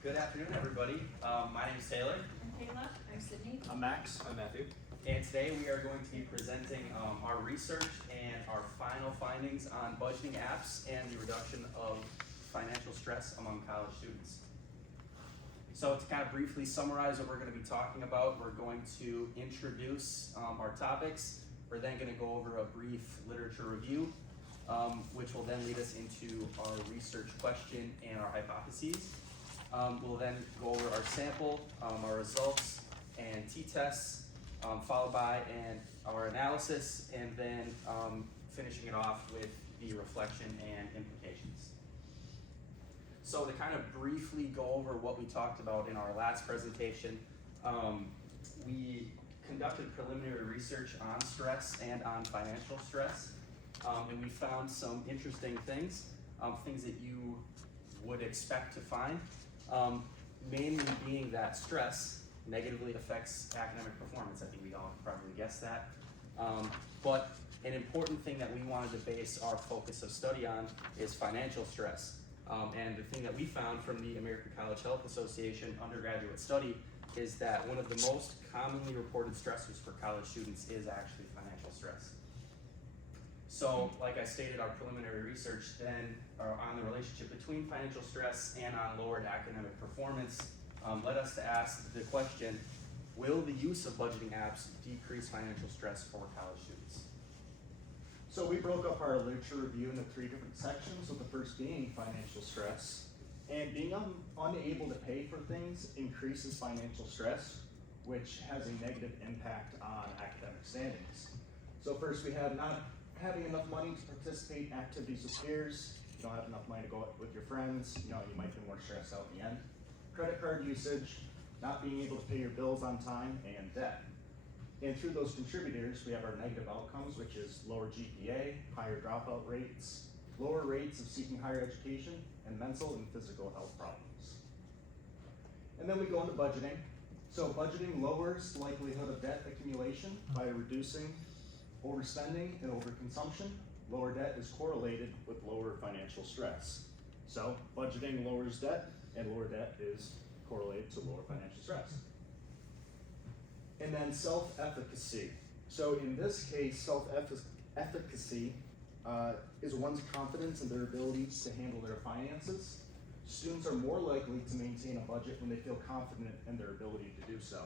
Good afternoon, everybody. My name is Taylor, I'm Kayla. I'm Sydney. I'm Max. I'm Matthew. and today we are going to be presenting our research and our final findings on budgeting apps and the reduction of financial stress among college students. So to kind of briefly summarize what we're going to be talking about, we're going to introduce our topics. We're then going to go over a brief literature review, which will then lead us into our research question and our hypotheses. We'll then go over our sample, our results, and t-tests, followed by our analysis, and then finishing it off with the reflection and implications. So to kind of briefly go over what we talked about in our last presentation, we conducted preliminary research on stress and on financial stress, and we found some interesting things, things that you would expect to find. Mainly being that stress negatively affects academic performance. I think we all probably guessed that. But an important thing that we wanted to base our focus of study on is financial stress. And the thing that we found from the American College Health Association undergraduate study is that one of the most commonly reported stressors for college students is actually financial stress. So, like I stated, our preliminary research then on the relationship between financial stress and on lowered academic performance led us to ask the question, will the use of budgeting apps decrease financial stress for college students? So we broke up our literature review into 3 different sections, with the first being financial stress. And being unable to pay for things increases financial stress, which has a negative impact on academic standings. So first we have not having enough money to participate in activities with peers. You don't have enough money to go out with your friends, you might be more stressed out in the end. Credit card usage, not being able to pay your bills on time, and debt. And through those contributors, we have our negative outcomes, which is lower GPA, higher dropout rates, lower rates of seeking higher education, and mental and physical health problems. And then we go into budgeting. So budgeting lowers the likelihood of debt accumulation by reducing overspending and overconsumption. Lower debt is correlated with lower financial stress. So budgeting lowers debt, and lower debt is correlated to lower financial stress. And then self-efficacy. So in this case, self-efficacy is one's confidence in their abilities to handle their finances. Students are more likely to maintain a budget when they feel confident in their ability to do so.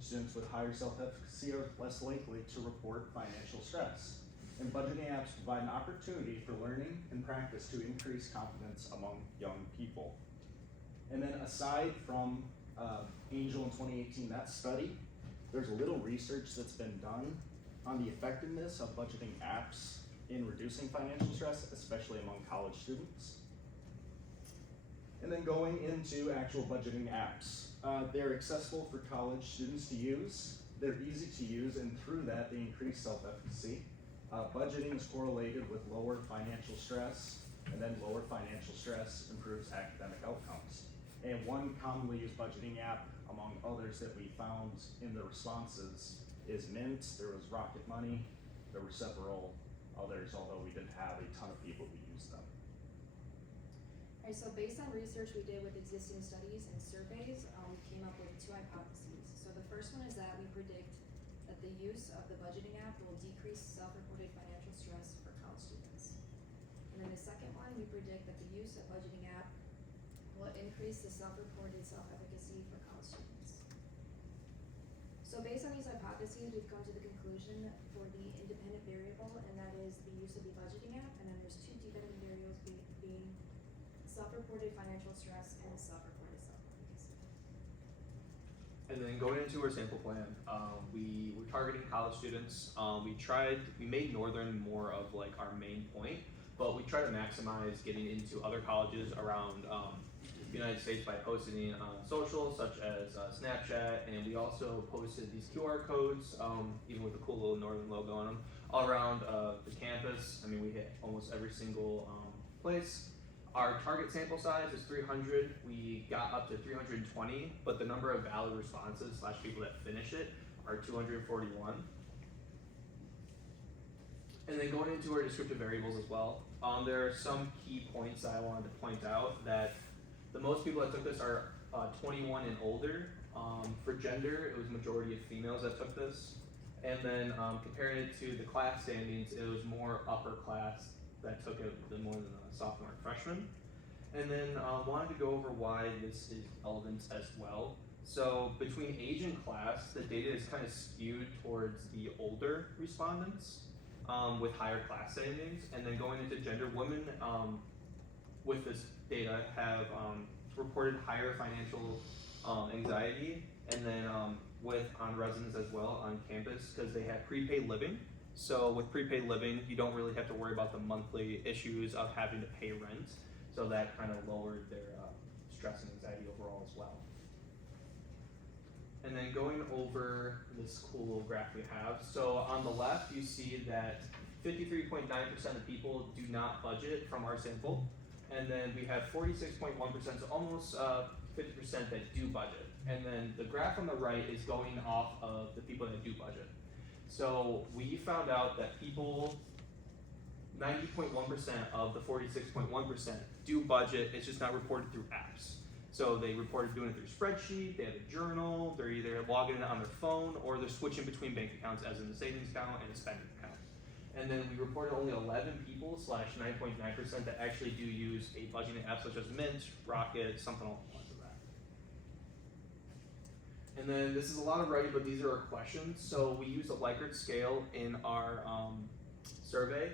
Students with higher self-efficacy are less likely to report financial stress. And budgeting apps provide an opportunity for learning and practice to increase confidence among young people. And then aside from Angel in 2018, that study, there's a little research that's been done on the effectiveness of budgeting apps in reducing financial stress, especially among college students. And then going into actual budgeting apps. They're accessible for college students to use. They're easy to use, and through that, they increase self-efficacy. Budgeting is correlated with lower financial stress, and then lower financial stress improves academic outcomes. And one commonly used budgeting app, among others that we found in the responses, is Mint. There was Rocket Money. There were several others, although we didn't have a ton of people who used them. Alright, so based on research we did with existing studies and surveys, we came up with 2 hypotheses. So the first one is that we predict that the use of the budgeting app will decrease self-reported financial stress for college students. And then the second one, we predict that the use of budgeting app will increase the self-reported self-efficacy for college students. So based on these hypotheses, we've come to the conclusion for the independent variable, and that is the use of the budgeting app, and then there's 2 dependent variables being self-reported financial stress and self-reported self-efficacy. And then going into our sample plan, we were targeting college students. We made Northern more of like our main point, but we tried to maximize getting into other colleges around the United States by posting on social, such as Snapchat, and we also posted these QR codes, even with a cool little Northern logo on them, all around the campus. I mean, we hit almost every single place. Our target sample size is 300. We got up to 320, but the number of valid responses / people that finish it are 241. And then going into our descriptive variables as well, there are some key points that I wanted to point out that The most people that took this are 21 and older. For gender, it was majority of females that took this. And then comparing it to the class standings, it was more upper class that took it than more than a sophomore and freshman. And then wanted to go over why this is relevant as well. So between age and class, the data is kind of skewed towards the older respondents with higher class standings. And then going into gender, women with this data have reported higher financial anxiety, and then with on residents as well on campus because they have prepaid living. So with prepaid living, you don't really have to worry about the monthly issues of having to pay rent. So that kind of lowered their stress and anxiety overall as well. And then going over this cool little graph we have. So on the left, you see that 53.9% of people do not budget from our sample. And then we have 46.1%, so almost 50% that do budget. And then the graph on the right is going off of the people that do budget. So we found out that people, 90.1% of the 46.1% do budget, it's just not reported through apps. So they reported doing it through spreadsheet, they have a journal, they're either logging in on their phone or they're switching between bank accounts as in the savings account and a spending account. And then we reported only 11 people, slash 9.9%, that actually do use a budgeting app such as Mint, Rocket, something along the lines of that. And then this is a lot of writing, but these are our questions. So we used a Likert scale in our survey.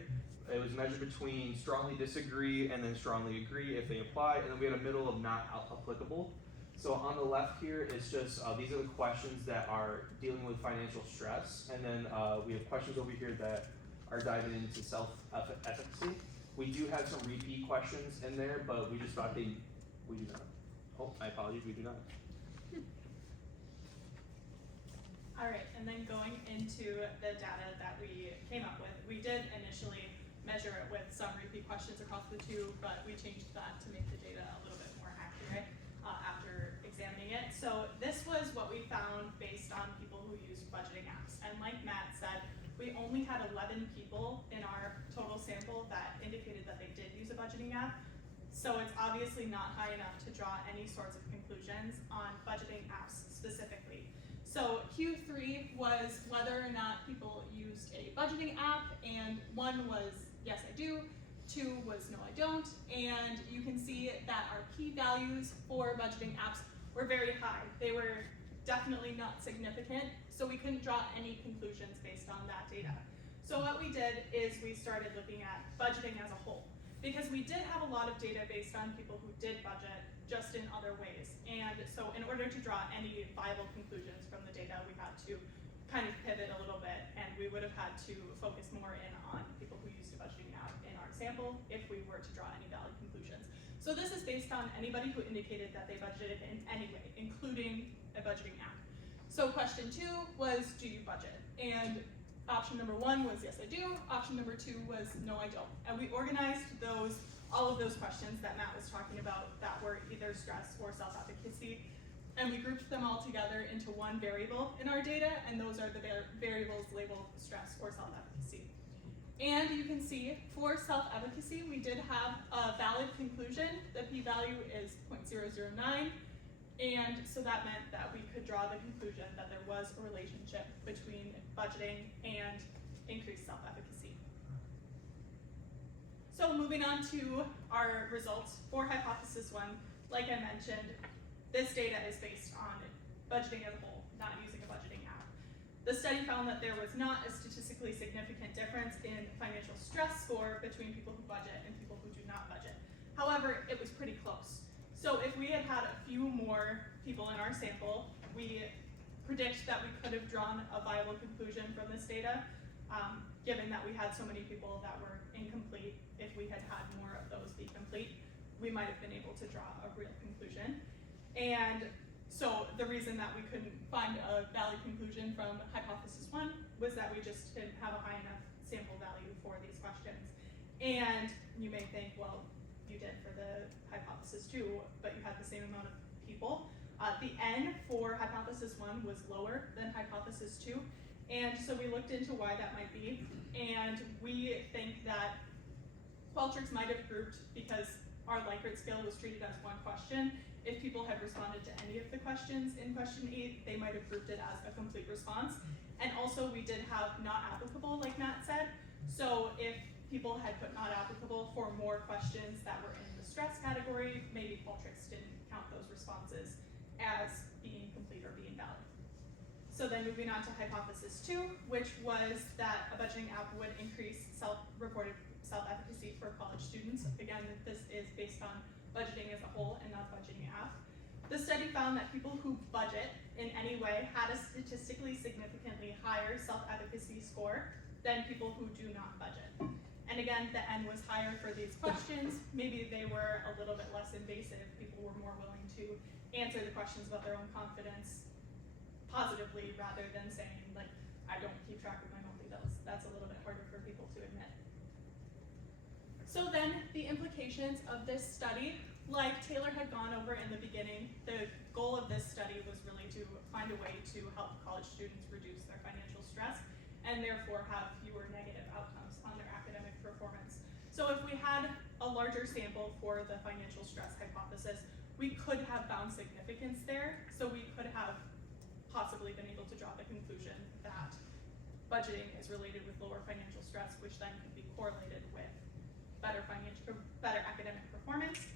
It was measured between strongly disagree and then strongly agree if they apply, and then we had a middle of not applicable. So on the left here, it's just, these are the questions that are dealing with financial stress, and then we have questions over here that are diving into self-efficacy. We do have some repeat questions in there, but we just thought we do not. Oh, I apologize, we do not. All right, and then going into the data that we came up with, we did initially measure it with some repeat questions across the two, but we changed that to make the data a little bit more accurate after examining it. So this was what we found based on people who used budgeting apps. And like Matt said, we only had 11 people in our total sample that indicated that they did use a budgeting app. So it's obviously not high enough to draw any sorts of conclusions on budgeting apps specifically. So Q3 was whether or not people used a budgeting app, and 1 was yes I do, 2 was no I don't, and you can see that our key values for budgeting apps were very high. They were definitely not significant, so we couldn't draw any conclusions based on that data. So what we did is we started looking at budgeting as a whole, because we did have a lot of data based on people who did budget just in other ways. And so in order to draw any viable conclusions from the data, we had to kind of pivot a little bit, and we would have had to focus more in on people who used a budgeting app in our sample if we were to draw any valid conclusions. So this is based on anybody who indicated that they budgeted in any way, including a budgeting app. So question 2 was, do you budget? And option number 1 was yes I do, option number 2 was no I don't. And we organized all of those questions that Matt was talking about that were either stress or self-efficacy, and we grouped them all together into one variable in our data, and those are the variables labeled stress or self-efficacy. And you can see for self-efficacy, we did have a valid conclusion. The p-value is 0.009, and so that meant that we could draw the conclusion that there was a relationship between budgeting and increased self-efficacy. So moving on to our results for hypothesis 1, like I mentioned, this data is based on budgeting as a whole, not using a budgeting app. The study found that there was not a statistically significant difference in financial stress score between people who budget and people who do not budget. However, it was pretty close. So if we had had a few more people in our sample, we predict that we could have drawn a viable conclusion from this data, given that we had so many people that were incomplete. If we had had more of those be complete, we might have been able to draw a real conclusion. And so the reason that we couldn't find a valid conclusion from hypothesis 1 was that we just didn't have a high enough sample value for these questions. And you may think, well, you did for the hypothesis 2, but you had the same amount of people. The N for hypothesis 1 was lower than hypothesis 2, and so we looked into why that might be, and we think that Qualtrics might have grouped because our Likert scale was treated as one question. If people had responded to any of the questions in question 8, they might have grouped it as a complete response. And also we did have not applicable, like Matt said. So if people had put not applicable for more questions that were in the stress category, maybe Qualtrics didn't count those responses as being complete or being valid. So then moving on to hypothesis 2, which was that a budgeting app would increase self-reported self-efficacy for college students. Again, this is based on budgeting as a whole and not budgeting app. The study found that people who budget in any way had a statistically significantly higher self-efficacy score than people who do not budget. And again, the N was higher for these questions. Maybe they were a little bit less invasive. People were more willing to answer the questions about their own confidence positively rather than saying, like, I don't keep track of my monthly bills. That's a little bit harder for people to admit. So then the implications of this study, like Taylor had gone over in the beginning, the goal of this study was really to find a way to help college students reduce their financial stress and therefore have fewer negative outcomes on their academic performance. So if we had a larger sample for the financial stress hypothesis, we could have found significance there. So we could have possibly been able to draw the conclusion that budgeting is related with lower financial stress, which then could be correlated with better academic performance.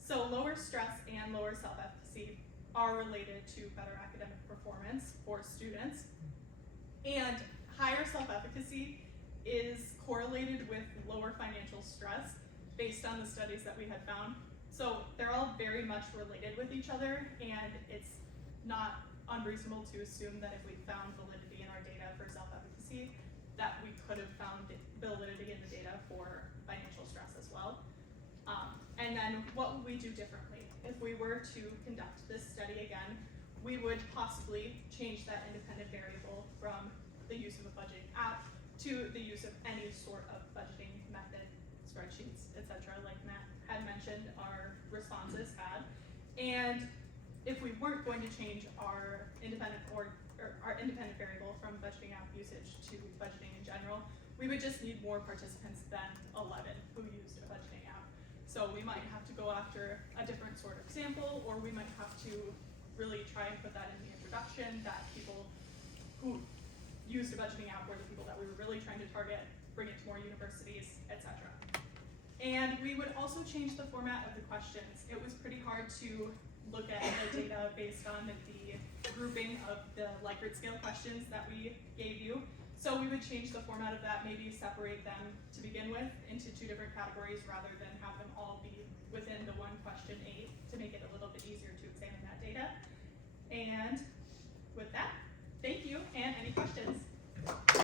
So lower stress and lower self-efficacy are related to better academic performance for students. And higher self-efficacy is correlated with lower financial stress based on the studies that we had found. So they're all very much related with each other, and it's not unreasonable to assume that if we found validity in our data for self-efficacy, that we could have found validity in the data for financial stress as well. And then what would we do differently? If we were to conduct this study again, we would possibly change that independent variable from the use of a budgeting app to the use of any sort of budgeting method, spreadsheets, etc., like Matt had mentioned our responses had. And if we weren't going to change our independent variable from budgeting app usage to budgeting in general, we would just need more participants than 11 who used a budgeting app. So we might have to go after a different sort of sample, or we might have to really try and put that in the introduction, that people who used a budgeting app were the people that we were really trying to target, bring it to more universities, etc. And we would also change the format of the questions. It was pretty hard to look at the data based on the grouping of the Likert scale questions that we gave you. So we would change the format of that, maybe separate them to begin with into 2 different categories rather than have them all be within the one question 8 to make it a little bit